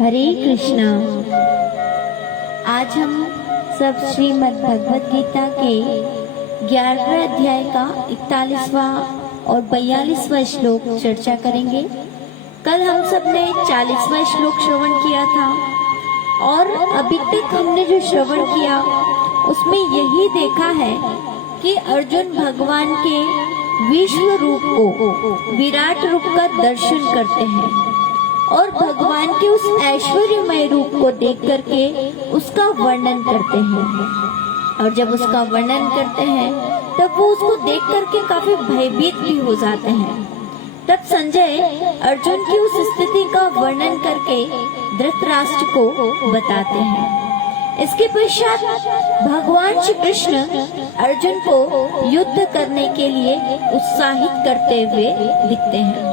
हरे कृष्णा। आज हम सब श्रीमद् भगवद गीता के 11वें अध्याय का 41वां और 42वां श्लोक चर्चा करेंगे। कल हम सब ने 40वां श्लोक श्रवण किया था और अभी तक हमने जो श्रवण किया उसमें यही देखा है कि अर्जुन भगवान के विश्व रूप को, विराट रूप का दर्शन करते हैं और भगवान के उस ऐश्वर्यमय रूप को देख करके उसका वर्णन करते हैं। और जब उसका वर्णन करते हैं तब वो उसको देख करके काफी भयभीत भी हो जाते हैं। तब संजय अर्जुन की उस स्थिति का वर्णन करके धृतराष्ट्र को बताते हैं। इसके पश्चात भगवान श्री कृष्ण अर्जुन को युद्ध करने के लिए उत्साहित करते हुए दिखते हैं।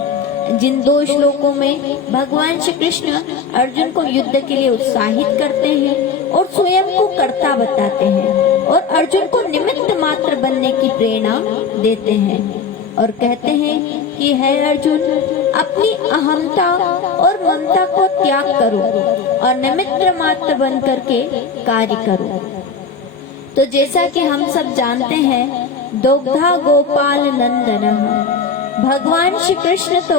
जिन दो श्लोकों में भगवान श्री कृष्ण अर्जुन को युद्ध के लिए उत्साहित करते हैं और स्वयं को कर्ता बताते हैं और अर्जुन को निमित्त मात्र बनने की प्रेरणा देते हैं और कहते हैं कि हे अर्जुन, अपनी अहंता और ममता को त्याग करो और निमित्त मात्र बन करके कार्य करो। तो जैसा कि हम सब जानते हैं, दोग्धा गोपाल नंदन, भगवान श्री कृष्ण तो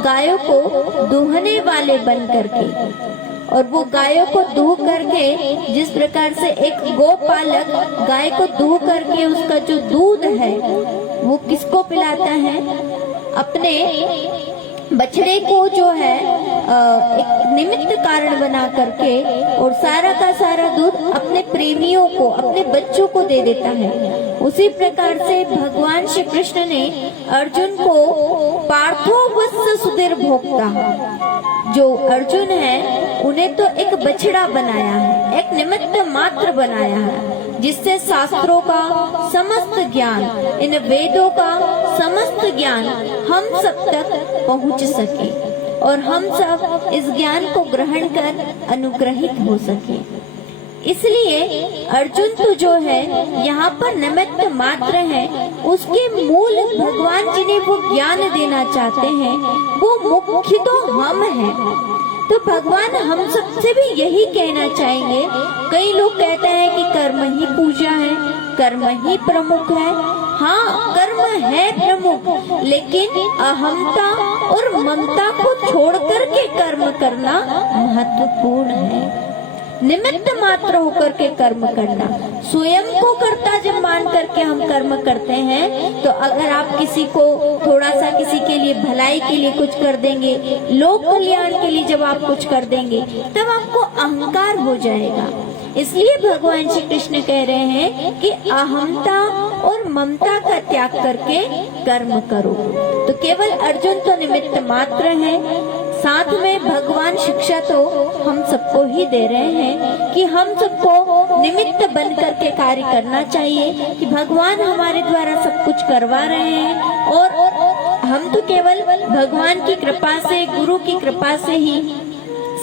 गायों को दूहने वाले बन करके, और वो गायों को दूह करके, जिस प्रकार से एक गोपालक गाय को दूह करके उसका जो दूध है वो किसको पिलाता है, अपने बछड़े को जो है एक निमित्त कारण बना करके, और सारा का सारा दूध अपने प्रेमियों को, अपने बच्चों को दे देता है। उसी प्रकार से भगवान श्री कृष्ण ने अर्जुन को पार्थो वत्स सुधीर भोक्ता, जो अर्जुन है उन्हें तो एक बछड़ा बनाया है, एक निमित्त मात्र बनाया है, जिससे शास्त्रों का समस्त ज्ञान, इन वेदों का समस्त ज्ञान हम सब तक पहुंच सके और हम सब इस ज्ञान को ग्रहण कर अनुग्रहित हो सके। इसलिए अर्जुन तो जो है यहाँ पर निमित्त मात्र है, उसके मूल भगवान जी ने वो ज्ञान देना चाहते हैं, वो मुख्य तो हम हैं। तो भगवान हम सबसे भी यही कहना चाहेंगे। कई लोग कहते हैं कि कर्म ही पूजा है, कर्म ही प्रमुख है। हाँ, कर्म है प्रमुख, लेकिन अहंता और ममता को छोड़ करके कर्म करना महत्वपूर्ण है। निमित्त मात्र होकर के कर्म करना, स्वयं को कर्ता जब मान करके हम कर्म करते हैं, तो अगर आप किसी को थोड़ा सा, किसी के लिए भलाई के लिए कुछ कर देंगे, लोक कल्याण के लिए जब आप कुछ कर देंगे, तब आपको अहंकार हो जाएगा। इसलिए भगवान श्री कृष्ण कह रहे हैं कि अहंता और ममता का त्याग करके कर्म करो। तो केवल अर्जुन तो निमित्त मात्र है, साथ में भगवान शिक्षा तो हम सबको ही दे रहे हैं कि हम सबको निमित्त बन करके कार्य करना चाहिए, कि भगवान हमारे द्वारा सब कुछ करवा रहे हैं और हम तो केवल भगवान की कृपा से, गुरु की कृपा से ही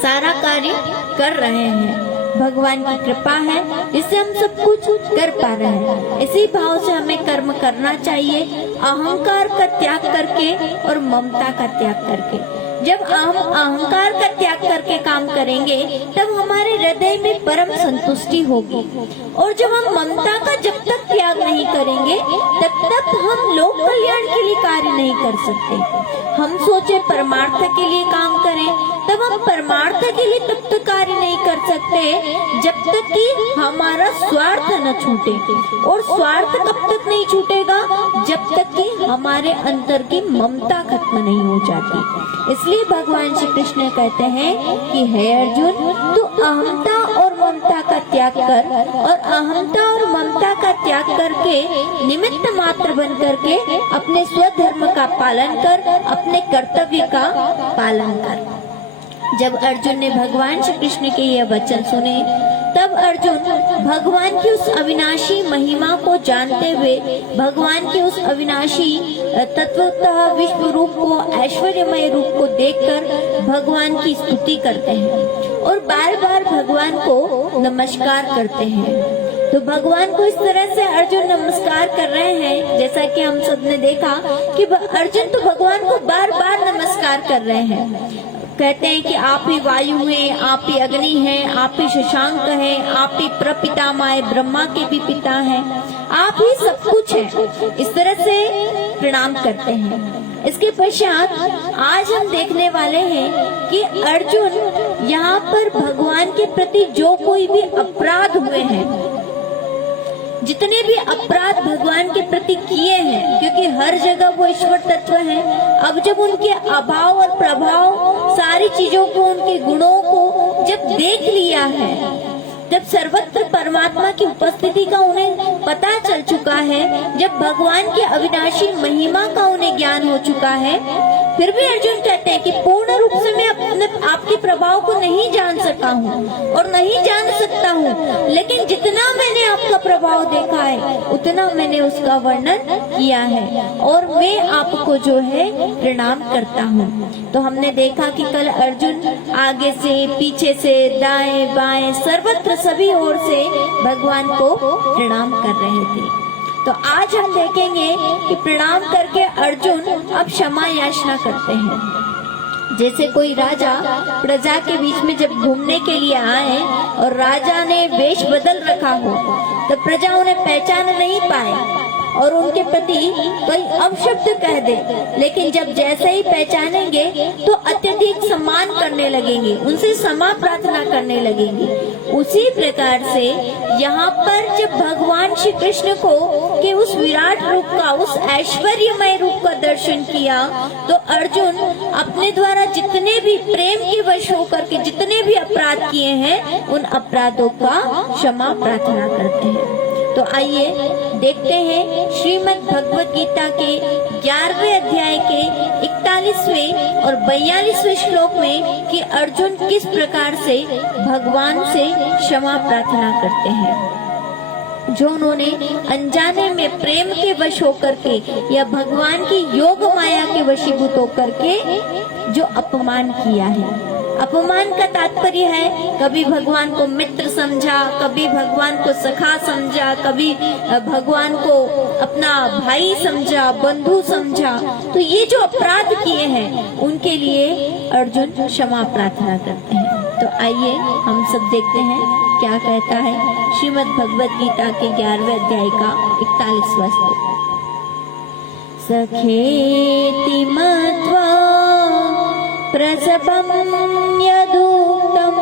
सारा कार्य कर रहे हैं। भगवान की कृपा है जिससे हम सब कुछ कर पा रहे हैं। इसी भाव से हमें कर्म करना चाहिए, अहंकार का त्याग करके और ममता का त्याग करके। जब हम अहंकार का त्याग करके काम करेंगे तब हमारे हृदय में परम संतुष्टि होगी, और जब हम ममता का जब तक त्याग नहीं करेंगे तब तक हम लोक कल्याण के लिए कार्य नहीं कर सकते। हम सोचे परमार्थ के लिए काम करें, तब हम परमार्थ के लिए तब तक कार्य नहीं कर सकते जब तक कि हमारा स्वार्थ न छूटे, और स्वार्थ कब तक नहीं छूटेगा, जब तक कि हमारे अंदर की ममता खत्म नहीं हो जाती। इसलिए भगवान श्री कृष्ण कहते हैं कि हे अर्जुन, तू अहंता और ममता का त्याग कर, और अहंता और ममता का त्याग करके निमित्त मात्र बन करके अपने स्वधर्म का पालन कर, अपने कर्तव्य का पालन कर। जब अर्जुन ने भगवान श्री कृष्ण के ये वचन सुने, तब अर्जुन भगवान की उस अविनाशी महिमा को जानते हुए, भगवान के उस अविनाशी तत्वतः विश्व रूप को, ऐश्वर्यमय रूप को देखकर भगवान की स्तुति करते हैं और बार बार भगवान को नमस्कार करते हैं। तो भगवान को इस तरह से अर्जुन नमस्कार कर रहे हैं, जैसा कि हम सब ने देखा कि अर्जुन तो भगवान को बार बार नमस्कार नमस्कार कर रहे हैं। कहते हैं कि आप ही वायु हैं, आप ही अग्नि हैं, आप ही शशांक हैं, आप ही प्रपितामह ब्रह्मा के भी पिता हैं, आप ही सब कुछ हैं। इस तरह से प्रणाम करते हैं। इसके पश्चात आज हम देखने वाले हैं कि अर्जुन यहाँ पर भगवान के प्रति जो कोई भी अपराध हुए हैं, जितने भी अपराध भगवान के प्रति किए हैं, क्योंकि हर जगह वो ईश्वर तत्व है, अब जब उनके अभाव और प्रभाव सारी चीजों को, उनके गुणों को जब देख लिया है, जब सर्वत्र परमात्मा की उपस्थिति का उन्हें पता चल चुका है, जब भगवान की अविनाशी महिमा का उन्हें ज्ञान हो चुका है, फिर भी अर्जुन कहते हैं कि पूर्ण रूप से मैं अपने आपके प्रभाव को नहीं जान सका हूँ और नहीं जान सकता हूँ, लेकिन जितना मैंने आपका प्रभाव देखा है उतना मैंने उसका वर्णन किया है और मैं आपको जो है प्रणाम करता हूँ। तो हमने देखा कि कल अर्जुन आगे से, पीछे से, दाएं बाएं सर्वत्र सभी ओर से भगवान को प्रणाम कर रहे थे। तो आज हम देखेंगे कि प्रणाम करके अर्जुन अब क्षमा याचना करते हैं। जैसे कोई राजा प्रजा के बीच में जब घूमने के लिए आए और राजा ने वेश बदल रखा हो, तो प्रजा उन्हें पहचान नहीं पाए और उनके प्रति कोई अपशब्द कह दे, लेकिन जब जैसे ही पहचानेंगे तो अत्यधिक सम्मान करने लगेंगे, उनसे क्षमा प्रार्थना करने लगेंगे। उसी प्रकार से यहाँ पर जब भगवान श्री कृष्ण को के उस विराट रूप का, उस ऐश्वर्यमय रूप का दर्शन किया, तो अर्जुन अपने द्वारा जितने भी प्रेम के वश होकर के जितने भी अपराध किए हैं, उन अपराधों का क्षमा प्रार्थना करते हैं। तो आइए देखते हैं श्रीमद् भगवत गीता के 11वें अध्याय के 41वें और 42वें श्लोक में कि अर्जुन किस प्रकार से भगवान से क्षमा प्रार्थना करते हैं। जो उन्होंने अनजाने में प्रेम के वश होकर के या भगवान की योग माया के वशीभूत होकर के जो अपमान किया है। अपमान का तात्पर्य है कभी भगवान को मित्र समझा, कभी भगवान को सखा समझा, कभी भगवान को अपना भाई समझा, बंधु समझा। तो ये जो अपराध किए हैं उनके लिए अर्जुन क्षमा प्रार्थना करते हैं। तो आइए हम सब देखते हैं क्या कहता है श्रीमद् भगवत गीता के 11वें अध्याय का 41वां श्लोक। सखेति मत्वा प्रसभं यदुक्तं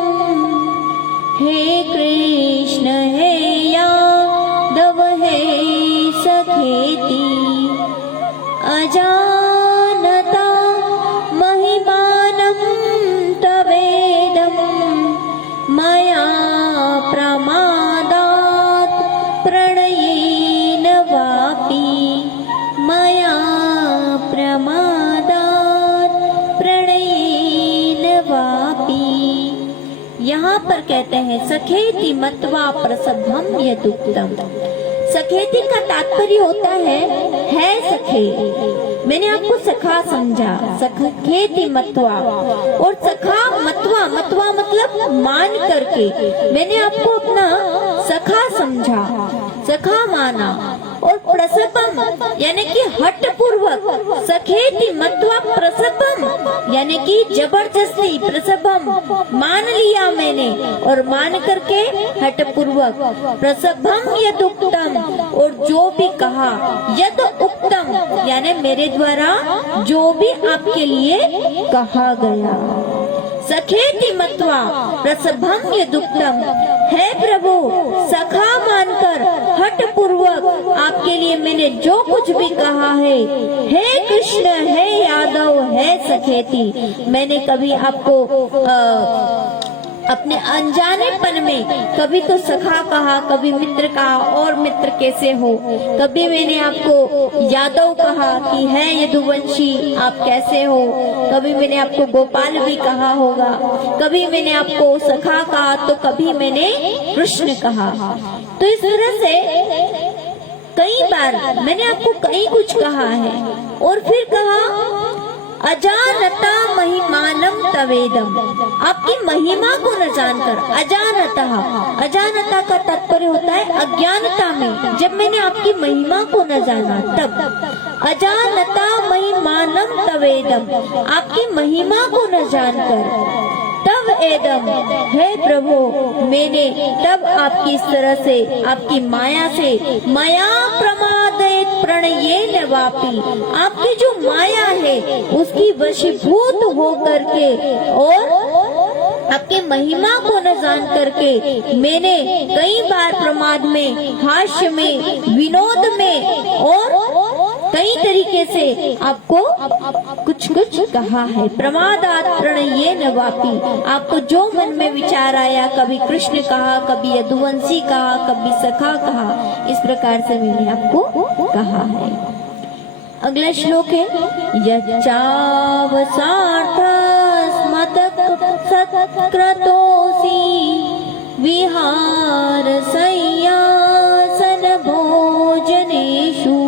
हे कृष्ण हे यादव हे सखेति अजानता महिमानं तवेदं मया प्रमादात् प्रणयेन वापि मया प्रमादात् यहाँ पर कहते हैं सखेति मत्वा प्रसभं यदुक्तम। सखेति का तात्पर्य होता है सखे, मैंने आपको सखा समझा, सखेति मत्वा। और सखा मतवा, मतवा मतलब मान करके, मैंने आपको अपना सखा समझा, सखा माना। और प्रसभम यानी कि हट पूर्वक, सखेति मत्वा प्रसभम यानी कि जबरदस्ती, प्रसभम मान लिया मैंने और मान करके हट पूर्वक, प्रसभम यद उक्तम और जो भी कहा, यद उक्तम यानी मेरे द्वारा जो भी आपके लिए कहा गया। सखेति मत्वा प्रसभं यदुक्तम, है प्रभु सखा मानकर हठ पूर्वक आपके लिए मैंने जो कुछ भी कहा है, हे कृष्ण हे यादव हे सखेति, मैंने कभी आपको अपने अनजानेपन में कभी तो सखा कहा, कभी मित्र कहा, और मित्र कैसे हो, कभी मैंने आपको यादव कहा कि है यदुवंशी आप कैसे हो, कभी मैंने आपको गोपाल भी कहा होगा, कभी मैंने आपको सखा कहा, तो कभी मैंने कृष्ण कहा। तो इस तरह से कई बार मैंने आपको कई कुछ कहा है। और फिर कहा अजानता महिमानम तवेदम, आपकी महिमा को न जानकर, अजानता, अजानता का तात्पर्य होता है अज्ञानता में, जब मैंने आपकी महिमा को न जाना तब। अजानता महिमा मानम तवेदम, आपकी महिमा को न जानकर, तब एदम, हे प्रभु मैंने तब आपकी इस तरह से, आपकी माया से, माया प्रमादित प्रणयेन वापी, आपकी जो माया है उसकी वशीभूत हो करके और आपकी महिमा को न जान करके मैंने कई बार प्रमाद में, हास्य में, विनोद में और कई तरीके से आपको कुछ कुछ कहा है। प्रमादात प्रणयेन वापी, आपको जो मन में विचार आया, कभी कृष्ण कहा, कभी यदुवंशी कहा, कभी सखा कहा, इस प्रकार से मैंने आपको कहा है। अगला श्लोक है यच्चावसार्थ सत्क्रतोसी विहार संयासन भोजनेषु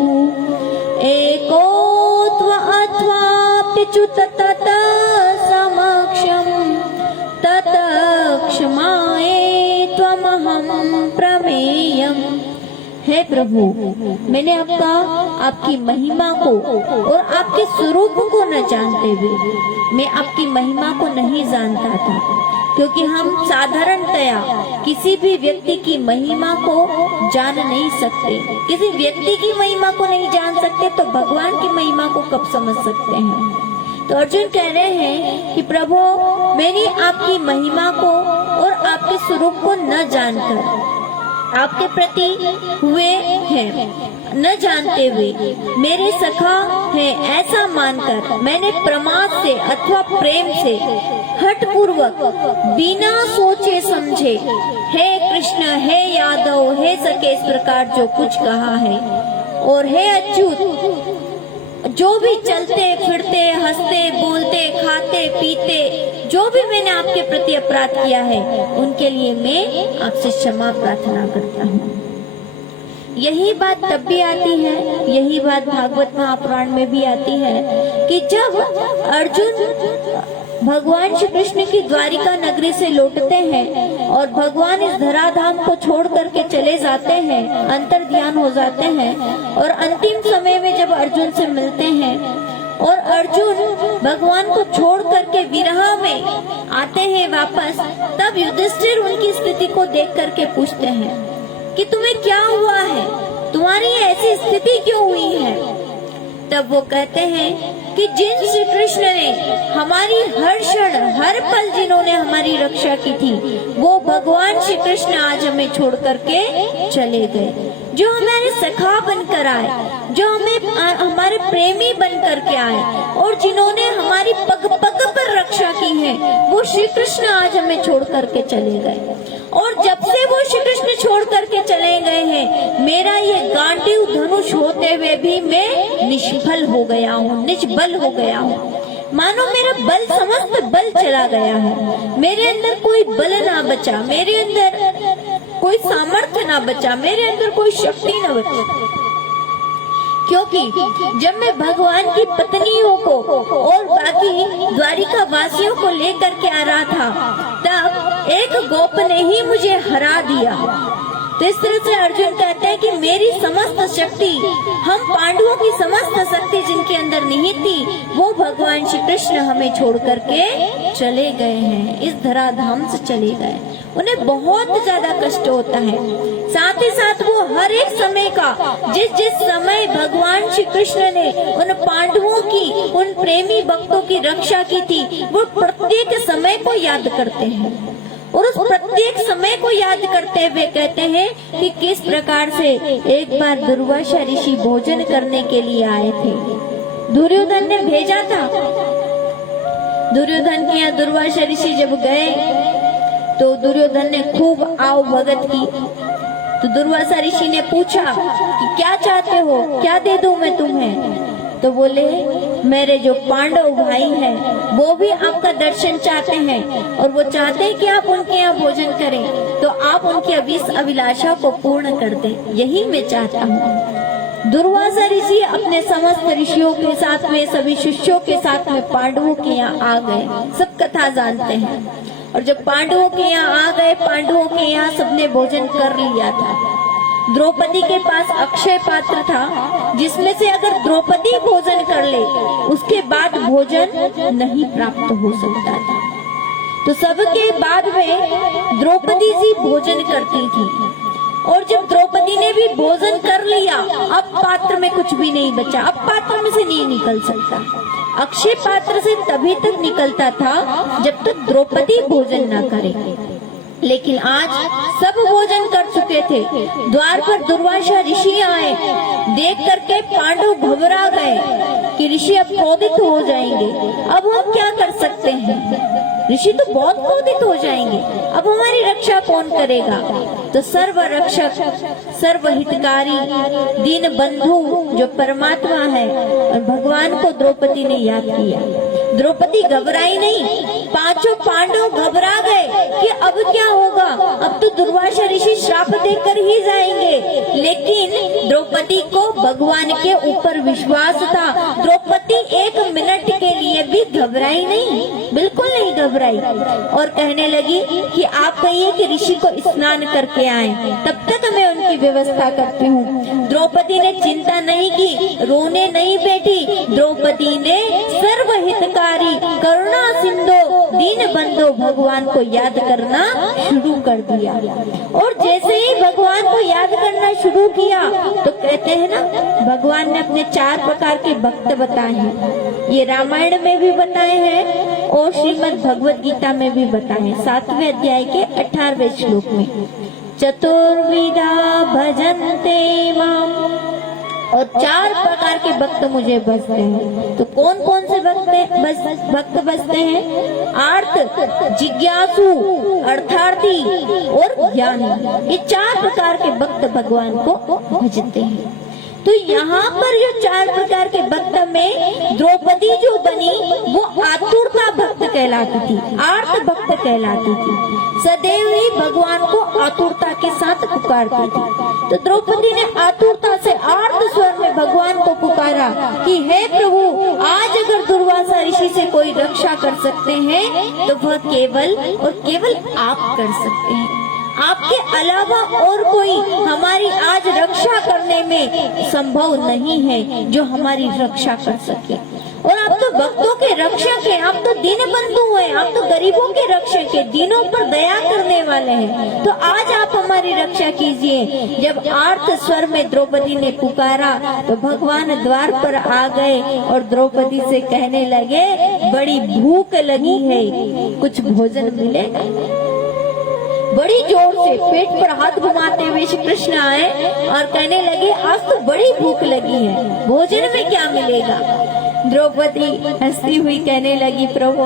एकोत्व अथवाप्यच्युत तत समक्षम तत क्षमाये त्वमहं प्रमेयम्। हे प्रभु मैंने आपकी महिमा को और आपके स्वरूप को न जानते हुए, मैं आपकी महिमा को नहीं जानता था, क्योंकि हम साधारणतया किसी भी व्यक्ति की महिमा को जान नहीं सकते। किसी व्यक्ति की महिमा को नहीं जान सकते तो भगवान की महिमा को कब समझ सकते हैं। तो अर्जुन कह रहे हैं कि प्रभु मैंने आपकी महिमा को और आपके स्वरूप को न जानकर, आपके प्रति हुए हैं न जानते हुए, मेरे सखा है ऐसा मानकर मैंने प्रमाद से अथवा प्रेम से हठ पूर्वक बिना सोचे समझे हे कृष्ण, हे यादव, हे सखे, इस प्रकार जो कुछ कहा है, और हे अच्युत, जो भी चलते फिरते हंसते बोलते खाते पीते जो भी मैंने आपके प्रति अपराध किया है, उनके लिए मैं आपसे क्षमा प्रार्थना करता हूँ। यही बात तब भी आती है, यही बात भागवत महापुराण में भी आती है कि जब अर्जुन भगवान श्री कृष्ण की द्वारिका नगरी से लौटते हैं और भगवान इस धराधाम को छोड़ करके चले जाते हैं, अंतर ध्यान हो जाते हैं, और अंतिम समय में जब अर्जुन से मिलते हैं और अर्जुन भगवान को छोड़ करके विरह में आते हैं वापस, तब युधिष्ठिर उनकी स्थिति को देख करके पूछते हैं कि तुम्हें क्या हुआ है, तुम्हारी ऐसी स्थिति क्यों हुई है। तब वो कहते हैं कि जिन श्री कृष्ण ने हमारी हर क्षण हर पल जिन्होंने हमारी रक्षा की थी, वो भगवान श्री कृष्ण आज हमें छोड़ करके चले गए। जो हमारे सखा बनकर आए, जो हमारे प्रेमी बन करके आए और जिन्होंने हमारी पग पग पर रक्षा की है, वो श्री कृष्ण आज हमें छोड़ करके चले गए। और जब से वो श्री कृष्ण छोड़ करके चले गए हैं, मेरा ये गांडीव धनुष होते हुए भी मैं निष्फल हो गया हूँ, निष्बल हो गया हूँ। मानो मेरा बल, समस्त बल चला गया है, मेरे अंदर कोई बल ना बचा, मेरे अंदर कोई सामर्थ्य ना बचा, मेरे अंदर कोई शक्ति ना बची। क्योंकि जब मैं भगवान की पत्नियों को और बाकी द्वारिका वासियों को लेकर के आ रहा था, तब एक गोप ने ही मुझे हरा दिया। तो इस तरह से अर्जुन कहते हैं कि मेरी समस्त शक्ति, हम पांडवों की समस्त शक्ति जिनके अंदर निहित थी, वो भगवान श्री कृष्ण हमें छोड़ करके चले गए हैं, इस धराधाम से चले गए। उन्हें बहुत ज्यादा कष्ट होता है। साथ ही साथ वो हर एक समय का, जिस जिस समय भगवान श्री कृष्ण ने उन पांडवों की, उन प्रेमी भक्तों की रक्षा की थी, वो प्रत्येक समय को याद करते हैं और उस प्रत्येक समय को याद करते हुए कहते हैं कि किस प्रकार से एक बार दुर्वासा ऋषि भोजन करने के लिए आए थे। दुर्योधन ने भेजा था। दुर्योधन के यहाँ दुर्वासा ऋषि जब गए तो दुर्योधन ने खूब आव भगत की। तो दुर्वासा ऋषि ने पूछा कि क्या चाहते हो, क्या दे दूं मैं तुम्हें। तो बोले मेरे जो पांडव भाई हैं वो भी आपका दर्शन चाहते हैं और वो चाहते हैं कि आप उनके यहाँ भोजन करें, तो आप उनकी अभिलाषा को पूर्ण कर दें, यही मैं चाहता हूँ। दुर्वासा ऋषि अपने समस्त ऋषियों के साथ में, सभी शिष्यों के साथ में पांडवों के यहाँ आ गए। सब कथा जानते हैं। और जब पांडवों के यहाँ आ गए, पांडवों के यहाँ सबने भोजन कर लिया था द्रौपदी के पास अक्षय पात्र था, जिसमें से अगर द्रौपदी भोजन कर ले उसके बाद भोजन नहीं प्राप्त हो सकता था। तो सबके बाद में द्रौपदी जी भोजन करती थी, और जब द्रौपदी ने भी भोजन कर लिया, अब पात्र में कुछ भी नहीं बचा, अब पात्र में से नहीं निकल सकता। अक्षय पात्र से तभी तक निकलता था जब तक द्रौपदी भोजन न करे। लेकिन आज सब भोजन कर चुके थे। द्वार पर दुर्वासा ऋषि आए, देख करके पांडव घबरा गए कि ऋषि अब क्रोधित हो जाएंगे, अब हम क्या कर सकते हैं, ऋषि तो बहुत क्रोधित हो जाएंगे, अब हमारी रक्षा कौन करेगा। तो सर्व रक्षक, सर्व हितकारी, दीन बंधु जो परमात्मा है और भगवान को द्रौपदी ने याद किया। द्रौपदी घबराई नहीं, पांचों पांडव घबरा गए कि अब क्या होगा, अब तो दुर्वासा ऋषि श्राप देकर ही जाएंगे। लेकिन द्रौपदी को भगवान के ऊपर विश्वास था। द्रौपदी एक मिनट के लिए भी घबराई नहीं, बिल्कुल नहीं घबराई, और कहने लगी कि आप कहिए कि ऋषि को स्नान करके आए, तब तक मैं उनकी व्यवस्था करती हूँ। द्रौपदी ने चिंता नहीं की, रोने नहीं बैठी। द्रौपदी ने सर्वहितकारी, करुणा सिंधु, दीन बंधु भगवान को याद करना शुरू कर दिया। और जैसे ही भगवान को याद करना शुरू किया तो कहते हैं ना, भगवान ने अपने 4 प्रकार के भक्त बताए हैं। ये रामायण में भी बताए हैं और श्रीमद् भगवद गीता में भी बताए हैं। 7वें अध्याय के 18वें श्लोक में, चतुर्विधा भजन्ते माम, और 4 प्रकार के भक्त मुझे बसते हैं। तो कौन कौन से भक्त बसते हैं? आर्त, जिज्ञासु, अर्थार्थी और ज्ञानी। ये 4 प्रकार के भक्त भगवान को भजते हैं। तो यहाँ पर जो 4 प्रकार के भक्त में द्रौपदी जो बनी वो आतुरता भक्त कहलाती थी, आर्त भक्त कहलाती थी। सदैव ही भगवान को आतुरता के साथ पुकारती थी। तो द्रौपदी ने आतुरता से आर्त स्वर में भगवान को पुकारा कि हे प्रभु, आज अगर दुर्वासा ऋषि से कोई रक्षा कर सकते हैं तो वह केवल और केवल आप कर सकते हैं। आपके अलावा और कोई हमारी आज रक्षा करने में संभव नहीं है जो हमारी रक्षा कर सके। और आप तो भक्तों के रक्षक हैं, आप तो दीन बंधु हैं, आप तो गरीबों के रक्षक हैं, दीनों पर दया करने वाले हैं। तो आज आप हमारी रक्षा कीजिए। जब आर्त स्वर में द्रौपदी ने पुकारा तो भगवान द्वार पर आ गए और द्रौपदी से कहने लगे, बड़ी भूख लगी है, कुछ भोजन मिलेगा। बड़ी जोर से पेट पर हाथ घुमाते हुए श्री कृष्ण आए और कहने लगे, आज तो बड़ी भूख लगी है, भोजन में क्या मिलेगा। द्रौपदी हंसती हुई कहने लगी, प्रभु,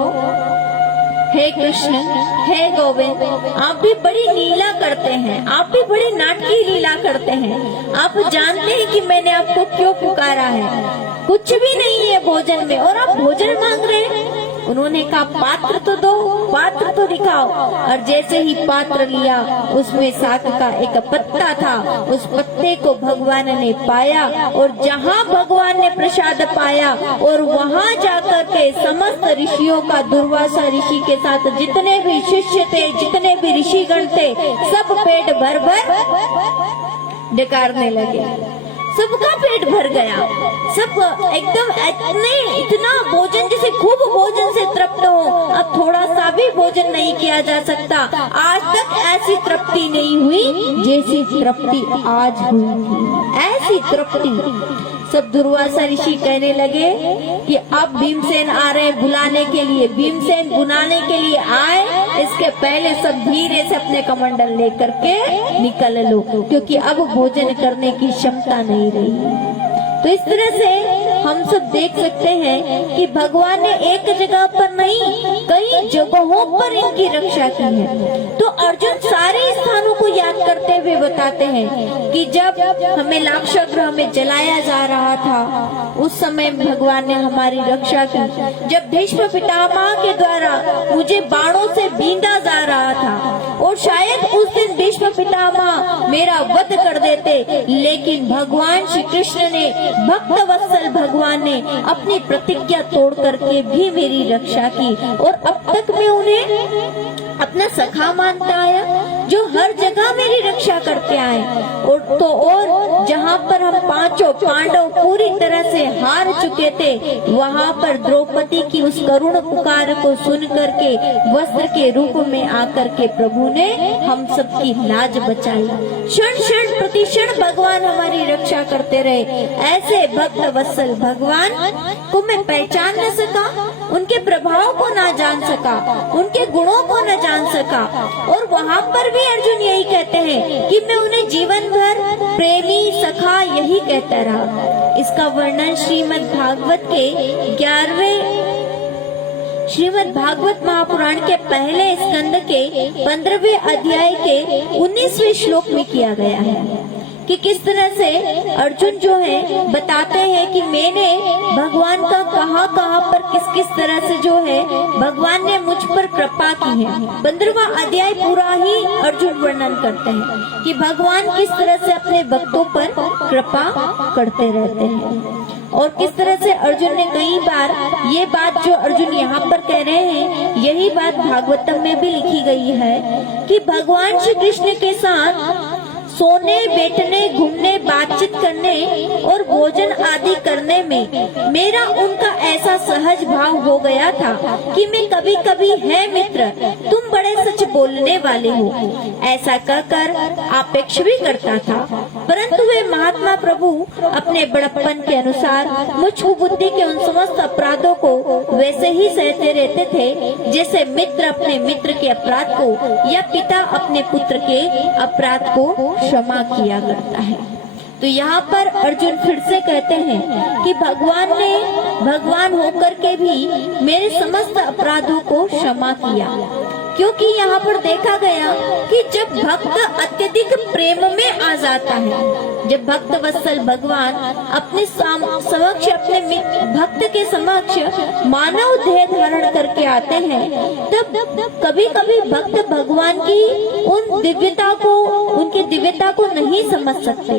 हे कृष्ण, हे गोविंद, आप भी बड़ी लीला करते हैं, आप भी बड़ी नाटकीय लीला करते हैं। आप जानते हैं कि मैंने आपको क्यों पुकारा है, कुछ भी नहीं है भोजन में और आप भोजन मांग रहे हैं। उन्होंने कहा, पात्र तो दो, पात्र तो दिखाओ। और जैसे ही पात्र लिया उसमें शाक का एक पत्ता था, उस पत्ते को भगवान ने पाया और जहाँ भगवान ने प्रसाद पाया और वहाँ जाकर के समस्त ऋषियों का, दुर्वासा ऋषि के साथ जितने भी शिष्य थे, जितने भी ऋषिगण थे, सब पेट भर भर डकारने लगे। सबका पेट भर गया, सब एकदम इतना भोजन, जैसे खूब भोजन से तृप्त हो। अब थोड़ा सा भी भोजन नहीं किया जा सकता। आज तक ऐसी तृप्ति नहीं हुई जैसी तृप्ति आज हुई थी, ऐसी तृप्ति। सब दुर्वासा ऋषि कहने लगे कि अब भीमसेन आ रहे बुलाने के लिए, भीमसेन बुलाने के लिए आए, इसके पहले सब धीरे से अपने कमंडल लेकर के निकल लो, क्योंकि अब भोजन करने की क्षमता नहीं रही। तो इस तरह से हम सब देख सकते हैं कि भगवान ने एक जगह पर नहीं, कई जगहों पर इनकी रक्षा की है। तो अर्जुन सारे स्थानों को याद करते हुए बताते हैं कि जब हमें लाक्षागृह में जलाया जा रहा था, उस समय भगवान ने हमारी रक्षा की। जब भीष्म पितामह के द्वारा मुझे बाणों से बींधा जा रहा था और शायद उस दिन भीष्म पितामह मेरा वध कर देते, लेकिन भगवान श्री कृष्ण ने, भक्त वत्सल भगवान ने अपनी प्रतिज्ञा तोड़ करके भी मेरी रक्षा की और अब तक मैं उन्हें अपना सखा मानता आया, जो हर जगह मेरी रक्षा करते आए। और जहाँ पर हम पांचों पांडव पूरी तरह से हार चुके थे, वहाँ पर द्रौपदी की उस करुण पुकार को सुन करके वस्त्र के रूप में आकर के प्रभु ने हम सबकी लाज बचाई। क्षण क्षण प्रति क्षण भगवान हमारी रक्षा करते रहे। ऐसे भक्त वत्सल भगवान को मैं पहचान न सका, उनके प्रभाव को ना जान सका, उनके गुणों को न जान सका। और वहाँ पर भी अर्जुन यही कहते हैं कि मैं उन्हें जीवन भर प्रेमी सखा यही कहता रहा। इसका वर्णन श्रीमद् भागवत महापुराण के पहले स्कंद के 15वें अध्याय के 19वें श्लोक में किया गया है कि किस तरह से अर्जुन जो है बताते हैं कि मैंने भगवान का कहाँ पर किस तरह से जो है भगवान ने मुझ पर कृपा की है। 15वां अध्याय पूरा ही अर्जुन वर्णन करते हैं कि भगवान किस तरह से अपने भक्तों पर कृपा करते रहते हैं। और किस तरह से अर्जुन ने कई बार ये बात जो अर्जुन यहाँ पर कह रहे हैं, यही बात भागवतम में भी लिखी गई है कि भगवान श्री कृष्ण के साथ सोने, बैठने, घूमने, बातचीत करने और भोजन आदि करने में मेरा उनका ऐसा सहज भाव हो गया था कि मैं कभी कभी है मित्र तुम बड़े सच बोलने वाले हो ऐसा कहकर आपेक्ष भी करता था। परंतु वे महात्मा प्रभु अपने बड़प्पन के अनुसार मुझ बुद्धि के उन समस्त अपराधों को वैसे ही सहते रहते थे जैसे मित्र अपने मित्र के अपराध को या पिता अपने पुत्र के अपराध को क्षमा किया करता है। तो यहाँ पर अर्जुन फिर से कहते हैं कि भगवान ने भगवान होकर के भी मेरे समस्त अपराधों को क्षमा किया, क्योंकि यहाँ पर देखा गया कि जब भक्त अत्यधिक प्रेम में आ जाता है, जब भक्त वत्सल भगवान अपने समक्ष अपने भक्त के समक्ष मानव देह धारण करके आते हैं, तब कभी कभी भक्त भगवान की उन दिव्यता को उनकी दिव्यता को नहीं समझ सकते,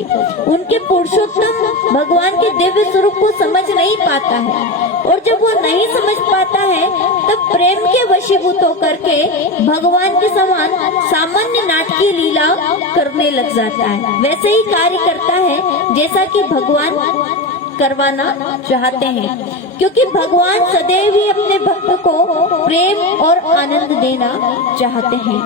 उनके पुरुषोत्तम भगवान के दिव्य स्वरूप को समझ नहीं पाता है। और जब वो नहीं समझ पाता है तब प्रेम के वशीभूत होकर के भगवान के समान सामान्य नाटकीय लीला करने लग जाता है। वैसे ही कार्य करता है जैसा कि भगवान करवाना चाहते हैं, क्योंकि भगवान सदैव ही अपने भक्त को प्रेम और आनंद देना चाहते हैं।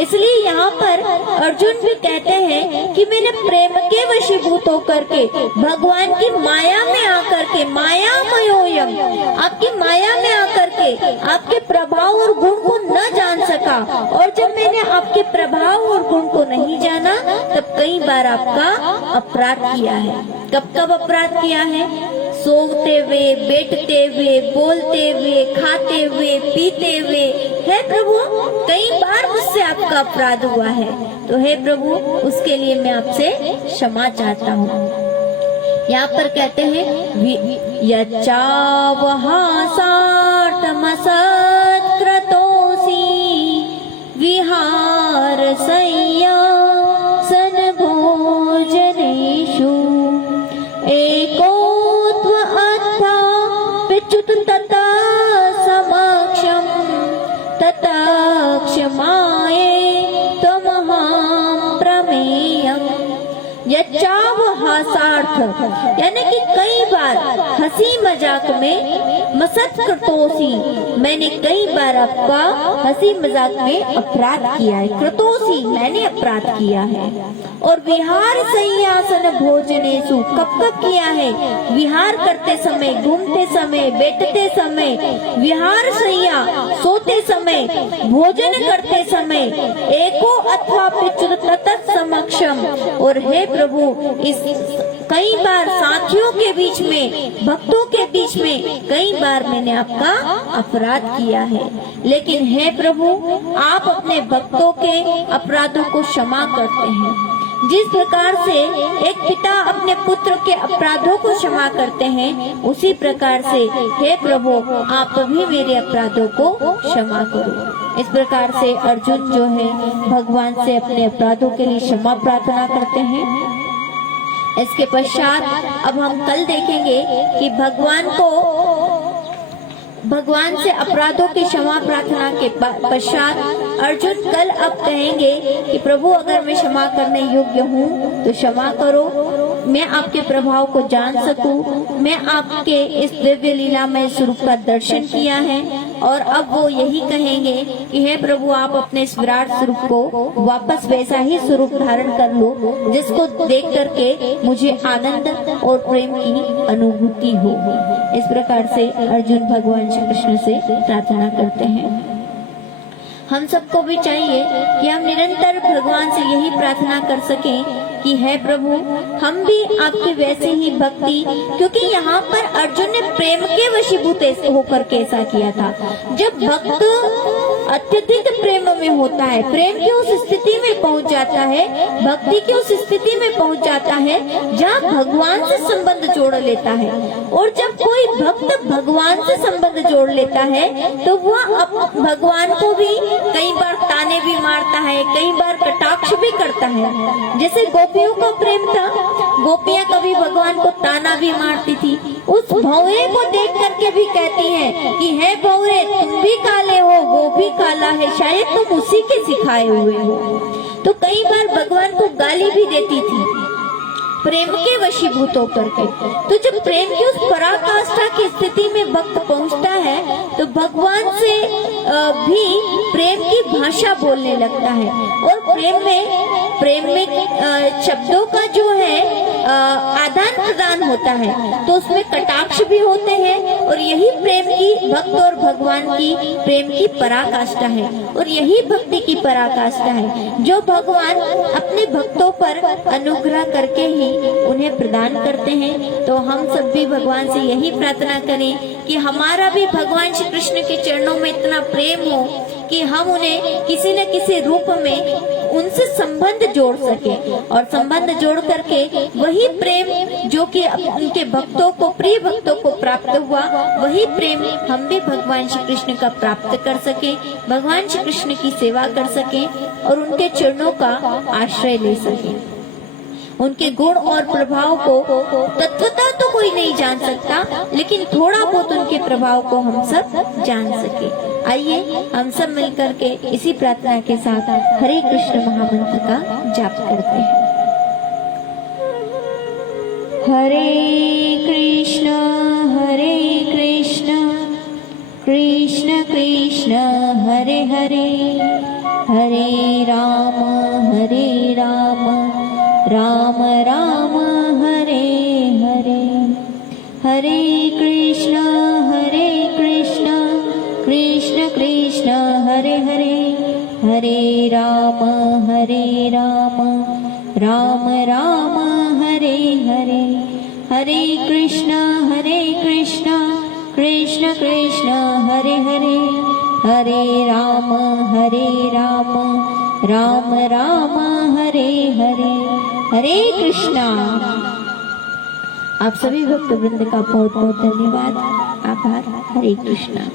इसलिए यहाँ पर अर्जुन भी कहते हैं कि मैंने प्रेम के वशीभूत होकर के भगवान की माया में आकर के मायामयोयम आपकी माया में आकर के आपके प्रभाव और गुण को न जान सका। और जब मैंने आपके प्रभाव और गुण को नहीं जाना तब कई बार आपका अपराध किया है। कब कब अपराध किया है? सोते हुए, बैठते हुए, बोलते हुए, खाते हुए, पीते हुए। हे प्रभु, कई बार मुझसे आपका अपराध हुआ है, तो हे प्रभु उसके लिए मैं आपसे क्षमा चाहता हूँ। यहाँ पर कहते हैं यच्चावहा सार्थमसत्क्रतोऽसि विहार संयासन भोजनेषु एको अथा पिच्युत तथा समक्षम तथा क्षमाये त्वमहं प्रमेयम्। यच्चावहासार्थ यानी कि कई बार हंसी मजाक में मसत्कृतोषि मैंने कई बार आपका हंसी मजाक में अपराध किया है। कृतोषि मैंने अपराध किया है। और विहार संयासन भोजनेषु कब कब किया है? विहार करते समय, घूमते समय, बैठते समय, विहार सैया सोते समय, भोजन करते समय, एको अथवा पिच्युत ततः समक्षम। और हे प्रभु, इस कई बार साथियों के बीच में, भक्तों के बीच में कई बार मैंने आपका अपराध किया है, लेकिन हे प्रभु आप अपने भक्तों के अपराधों को क्षमा करते हैं। जिस प्रकार से एक पिता अपने पुत्र के अपराधों को क्षमा करते हैं, उसी प्रकार से हे प्रभु आप भी मेरे अपराधों को क्षमा करो। इस प्रकार से अर्जुन जो है भगवान से अपने अपराधों के लिए क्षमा प्रार्थना करते हैं। इसके पश्चात अब हम कल देखेंगे कि भगवान को भगवान से अपराधों की क्षमा प्रार्थना के पश्चात अर्जुन कल अब कहेंगे कि प्रभु अगर मैं क्षमा करने योग्य हूँ तो क्षमा करो, मैं आपके प्रभाव को जान सकूं, मैं आपके इस दिव्य लीलामय स्वरूप का दर्शन किया है। और अब वो यही कहेंगे कि हे प्रभु आप अपने इस विराट स्वरूप को वापस वैसा ही स्वरूप धारण कर लो जिसको देख करके मुझे आनंद और प्रेम की अनुभूति हो। इस प्रकार से अर्जुन भगवान श्री कृष्ण से प्रार्थना करते हैं। हम सबको भी चाहिए कि हम निरंतर भगवान से यही प्रार्थना कर सकें कि हे प्रभु हम भी आपके वैसे ही भक्ति, क्योंकि यहाँ पर अर्जुन ने प्रेम के वशीभूत होकर कैसा किया था। जब भक्त अत्यधिक प्रेम में होता है, प्रेम की उस स्थिति में पहुँच जाता है, भक्ति की उस स्थिति में पहुँच जाता है जहाँ भगवान से संबंध जोड़ लेता है। और जब कोई भक्त भगवान से संबंध जोड़ लेता है तो वह भगवान को भी कई बार ताने भी मारता है, कई बार कटाक्ष भी करता है। जैसे गोपियों का प्रेम था, गोपियां कभी भगवान को ताना भी मारती थी। उस भौरे को देख करके भी कहती हैं कि हे भौरे तुम भी काले हो, वो भी काला है, शायद तुम उसी के सिखाए हुए हो। तो कई बार भगवान को गाली भी देती थी प्रेम के वशीभूत होकर के। तो जब प्रेम की उस पराकाष्ठा की स्थिति में भक्त पहुंचता है तो भगवान से भी प्रेम की भाषा बोलने लगता है। और प्रेम में शब्दों का जो है आदान प्रदान होता है, तो उसमें कटाक्ष भी होते हैं। और यही प्रेम की, भक्त और भगवान की प्रेम की पराकाष्ठा है। और यही भक्ति की पराकाष्ठा है जो भगवान अपने भक्तों पर अनुग्रह करके ही उन्हें प्रदान करते हैं। तो हम सब भी भगवान से यही प्रार्थना करें कि हमारा भी भगवान श्री कृष्ण के चरणों में इतना प्रेम हो कि हम उन्हें किसी न किसी रूप में उनसे संबंध जोड़ सके। और संबंध जोड़ करके वही प्रेम जो कि उनके भक्तों को, प्रिय भक्तों को प्राप्त हुआ, वही प्रेम हम भी भगवान श्री कृष्ण का प्राप्त कर सके, भगवान श्री कृष्ण की सेवा कर सके और उनके चरणों का आश्रय ले सके। उनके गुण और प्रभाव को तत्वतः तो कोई नहीं जान सकता, लेकिन थोड़ा बहुत उनके प्रभाव को हम सब जान सके। आइए हम सब मिलकर के इसी प्रार्थना के साथ हरे कृष्ण महामंत्र का जाप करते हैं। हरे कृष्ण कृष्ण कृष्ण हरे हरे, हरे राम राम राम हरे हरे। हरे कृष्ण कृष्ण कृष्ण हरे हरे, हरे राम राम राम हरे हरे। हरे कृष्ण कृष्ण कृष्ण हरे हरे, हरे राम राम राम हरे हरे। हरे कृष्णा। आप सभी भक्त वृंद का बहुत बहुत धन्यवाद, आभार। हरे कृष्णा।